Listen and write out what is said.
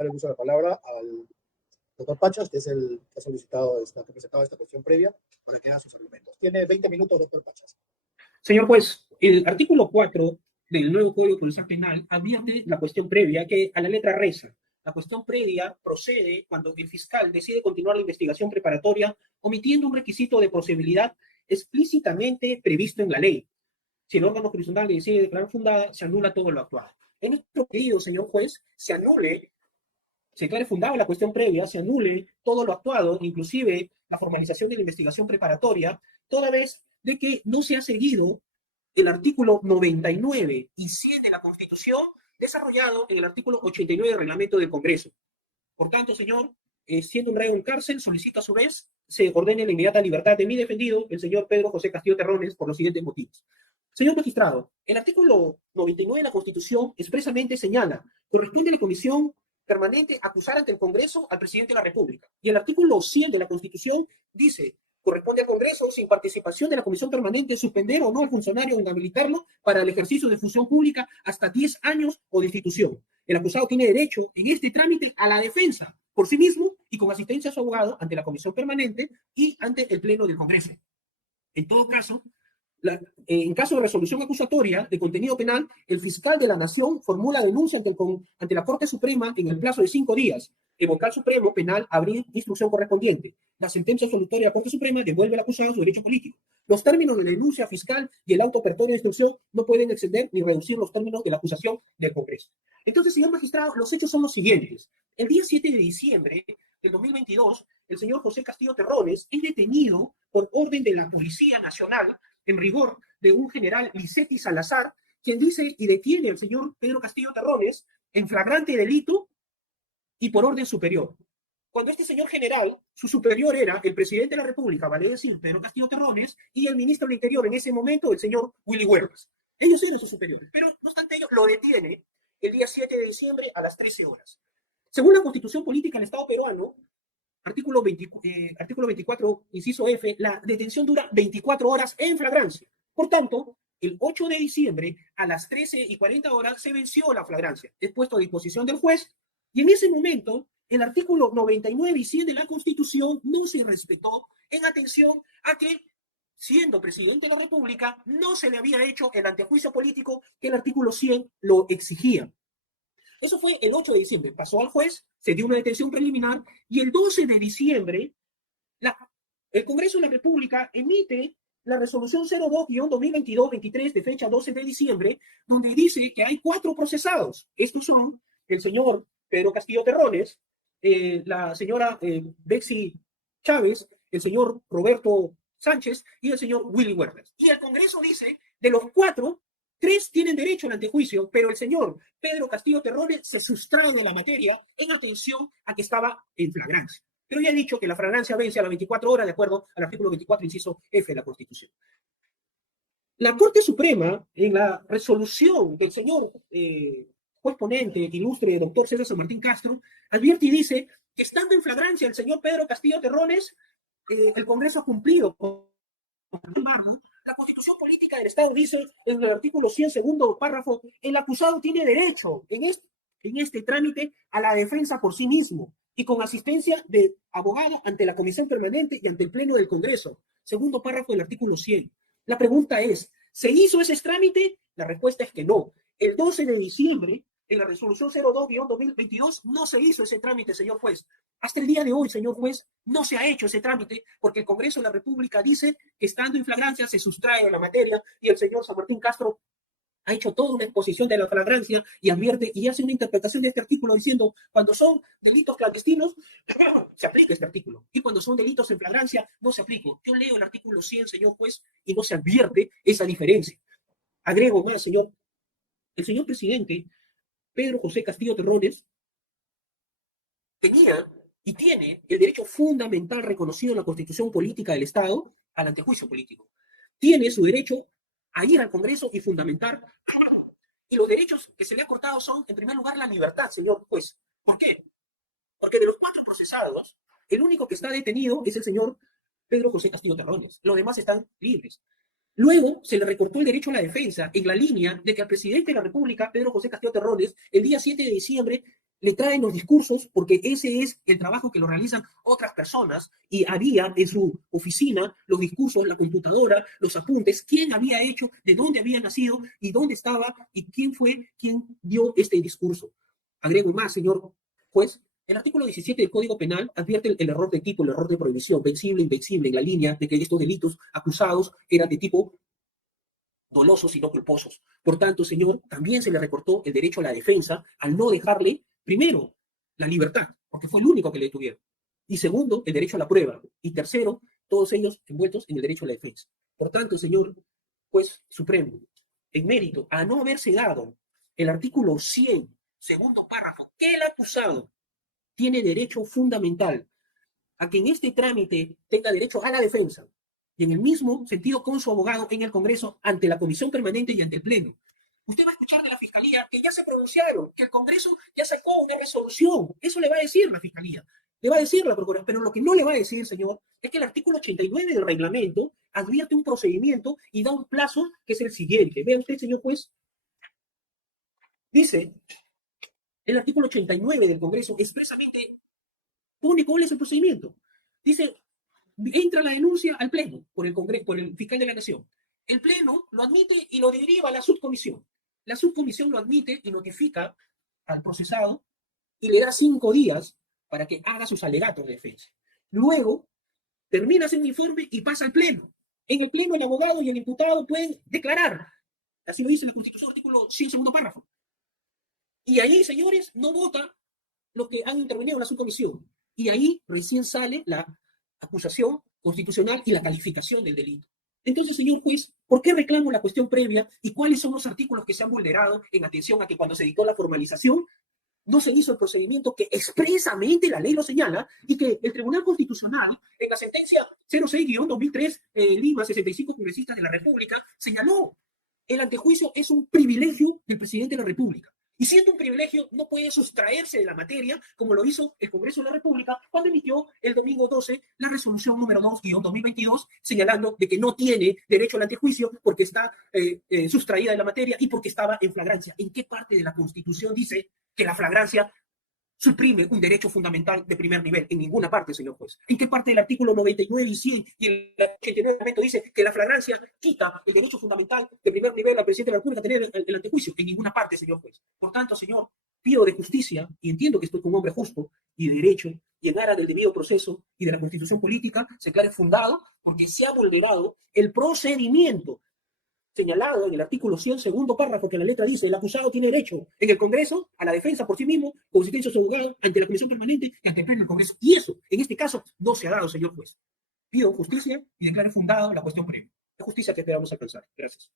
dar el uso de la palabra al doctor Pachas, que es el que ha solicitado que ha presentado esta cuestión previa, para que haga sus argumentos. Tiene 20 minutos, doctor Pachas. Señor juez, el artículo 4 del nuevo Código Procesal Penal advierte la cuestión previa que a la letra reza. La cuestión previa procede cuando el fiscal decide continuar la investigación preparatoria omitiendo un requisito de procedibilidad explícitamente previsto en la ley. Si el órgano jurisdiccional decide declarar fundada, se anula todo lo actuado. En nuestro pedido, señor juez, se declare fundada la cuestión previa, se anule todo lo actuado, inclusive la formalización de la investigación preparatoria, toda vez de que no se ha seguido el artículo 99 y 100 de la Constitución desarrollado en el artículo 89 del Reglamento del Congreso. Por tanto, señor, siendo un reo en cárcel, solicito a su vez se ordene la inmediata libertad de mi defendido, el señor Pedro José Castillo Terrones, por los siguientes motivos. Señor magistrado, el artículo 99 de la Constitución expresamente señala, corresponde a la Comisión Permanente acusar ante el Congreso al presidente de la República. Y el artículo 100 de la Constitución dice, corresponde al Congreso, sin participación de la Comisión Permanente, suspender o no al funcionario o inhabilitarlo para el ejercicio de función pública hasta 10 años o destitución. El acusado tiene derecho en este trámite a la defensa por sí mismo y con asistencia a su abogado ante la Comisión Permanente y ante el Pleno del Congreso. En todo caso, en caso de resolución acusatoria de contenido penal, el fiscal de la Nación formula denuncia ante la Corte Suprema en el plazo de 5 días. El vocal supremo penal abrir instrucción correspondiente. La sentencia absolutoria de la Corte Suprema devuelve al acusado su derecho político. Los términos de la denuncia fiscal y el auto apertorio de instrucción no pueden exceder ni reducir los términos de la acusación del Congreso. Entonces, señor magistrado, los hechos son los siguientes. El día 7 de diciembre del 2022, el señor José Castillo Terrones es detenido por orden de la Policía Nacional en rigor de un general Licetti Salazar, quien dice y detiene al señor Pedro Castillo Terrones en flagrante delito y por orden superior. Cuando este señor general, su superior era el presidente de la República, vale decir, Pedro Castillo Terrones, y el ministro del Interior en ese momento, el señor Willy Huertas. Ellos eran sus superiores, pero no obstante ello, lo detiene el día 7 de diciembre a las 13 horas. Según la Constitución Política del Estado peruano, artículo 24, inciso F, la detención dura 24 horas en flagrancia. Por tanto, el 8 de diciembre a las 13:40 se venció la flagrancia. Es puesto a disposición del juez y en ese momento el artículo 99 y 100 de la Constitución no se respetó en atención a que, siendo presidente de la República, no se le había hecho el antejuicio político que el artículo 100 lo exigía. Eso fue el 8 de diciembre. Pasó al juez, se dio una detención preliminar y el 12 de diciembre el Congreso de la República emite la resolución 02-2022-23 de fecha 12 de diciembre, donde dice que hay 4 procesados. Estos son el señor Pedro Castillo Terrones, la señora Betsy Chávez, el señor Roberto Sánchez y el señor Willy Huertas. Y el Congreso dice, de los 4, 3 tienen derecho al antejuicio, pero el señor Pedro Castillo Terrones se sustrae de la materia en atención a que estaba en flagrancia. Pero ya he dicho que la flagrancia vence a las 24 horas de acuerdo al artículo 24, inciso F de la Constitución. La Corte Suprema, en la resolución del señor juez ponente, ilustre doctor César San Martín Castro, advierte y dice que estando en flagrancia el señor Pedro Castillo Terrones, el Congreso ha cumplido con la Constitución Política del Estado dice en el artículo 100, segundo párrafo, el acusado tiene derecho en este trámite a la defensa por sí mismo y con asistencia de abogado ante la Comisión Permanente y ante el Pleno del Congreso. Segundo párrafo del artículo 100. La pregunta es, ¿se hizo ese trámite? La respuesta es que no. El 12 de diciembre, en la resolución 02-2022, no se hizo ese trámite, señor juez. Hasta el día de hoy, señor juez, no se ha hecho ese trámite porque el Congreso de la República dice que estando en flagrancia se sustrae de la materia y el señor San Martín Castro ha hecho toda una exposición de la flagrancia y advierte y hace una interpretación de este artículo diciendo cuando son delitos clandestinos se aplica este artículo y cuando son delitos en flagrancia no se aplica. Yo leo el artículo 100, señor juez, y no se advierte esa diferencia. Agrego más, señor. El señor presidente Pedro José Castillo Terrones tenía y tiene el derecho fundamental reconocido en la Constitución Política del Estado al antejuicio político. Tiene su derecho a ir al Congreso y fundamentar. Y los derechos que se le han cortado son, en primer lugar, la libertad, señor juez. ¿Por qué? Porque de los 4 procesados, el único que está detenido es el señor Pedro José Castillo Terrones. Los demás están libres. Luego se le recortó el derecho a la defensa en la línea de que al presidente de la República, Pedro José Castillo Terrones, el día 7 de diciembre, le traen los discursos porque ese es el trabajo que lo realizan otras personas y había en su oficina los discursos, la computadora, los apuntes, quién había hecho, de dónde había nacido y dónde estaba y quién fue quien dio este discurso. Agrego más, señor juez. El artículo 17 del Código Penal advierte el error de tipo, el error de prohibición, vencible, invencible, en la línea de que estos delitos acusados eran de tipo dolosos y no culposos. Por tanto, señor, también se le recortó el derecho a la defensa al no dejarle, primero, la libertad, porque fue el único que le detuvieron. Y segundo, el derecho a la prueba. Y tercero, todos ellos envueltos en el derecho a la defensa. Por tanto, señor juez supremo, en mérito a no haberse dado el artículo 100, segundo párrafo, que el acusado tiene derecho fundamental a que en este trámite tenga derecho a la defensa, y en el mismo sentido con su abogado en el Congreso, ante la Comisión Permanente y ante el Pleno. Usted va a escuchar de la Fiscalía que ya se pronunciaron, que el Congreso ya sacó una resolución. Eso le va a decir la Fiscalía, le va a decir la Procuraduría, pero lo que no le va a decir, señor, es que el artículo 89 del reglamento advierte un procedimiento y da un plazo que es el siguiente. Vea usted, señor juez, dice el artículo 89 del Congreso expresamente pone cuál es el procedimiento. Dice, entra la denuncia al Pleno por el Congreso, por el fiscal de la Nación. El Pleno lo admite y lo deriva a la subcomisión. La subcomisión lo admite y notifica al procesado y le da 5 días para que haga sus alegatos de defensa. Luego, termina ese informe y pasa al Pleno. En el Pleno el abogado y el imputado pueden declarar. Así lo dice la Constitución, artículo 100, segundo párrafo. Y ahí, señores, no votan los que han intervenido en la subcomisión. Y ahí recién sale la acusación constitucional y la calificación del delito. Entonces, señor juez, ¿por qué reclamo la cuestión previa y cuáles son los artículos que se han vulnerado en atención a que cuando se dictó la formalización no se hizo el procedimiento que expresamente la ley lo señala y que el Tribunal Constitucional, en la sentencia 06-2003, Lima, 65 congresistas de la República, señaló? El antejuicio es un privilegio del presidente de la República. Y siendo un privilegio, no puede sustraerse de la materia, como lo hizo el Congreso de la República cuando emitió el domingo 12 la resolución número 2-2022, señalando de que no tiene derecho al antejuicio porque está sustraída de la materia y porque estaba en flagrancia. ¿En qué parte de la Constitución dice que la flagrancia suprime un derecho fundamental de primer nivel? En ninguna parte, señor juez. ¿En qué parte del artículo 99 y 100 y el 89 dice que la flagrancia quita el derecho fundamental de primer nivel al presidente de la República a tener el antejuicio? En ninguna parte, señor juez. Por tanto, señor, pido de justicia, y entiendo que estoy como un hombre justo y de derecho, y en aras del debido proceso y de la Constitución política, se declare fundado porque se ha vulnerado el procedimiento señalado en el artículo 100, segundo párrafo, que la letra dice: el acusado tiene derecho en el Congreso a la defensa por sí mismo, con asistencia de su abogado, ante la Comisión Permanente y ante el Pleno del Congreso. Y eso, en este caso, no se ha dado, señor juez. Pido justicia y declare fundado la cuestión previa. Es justicia que esperamos alcanzar. Gracias.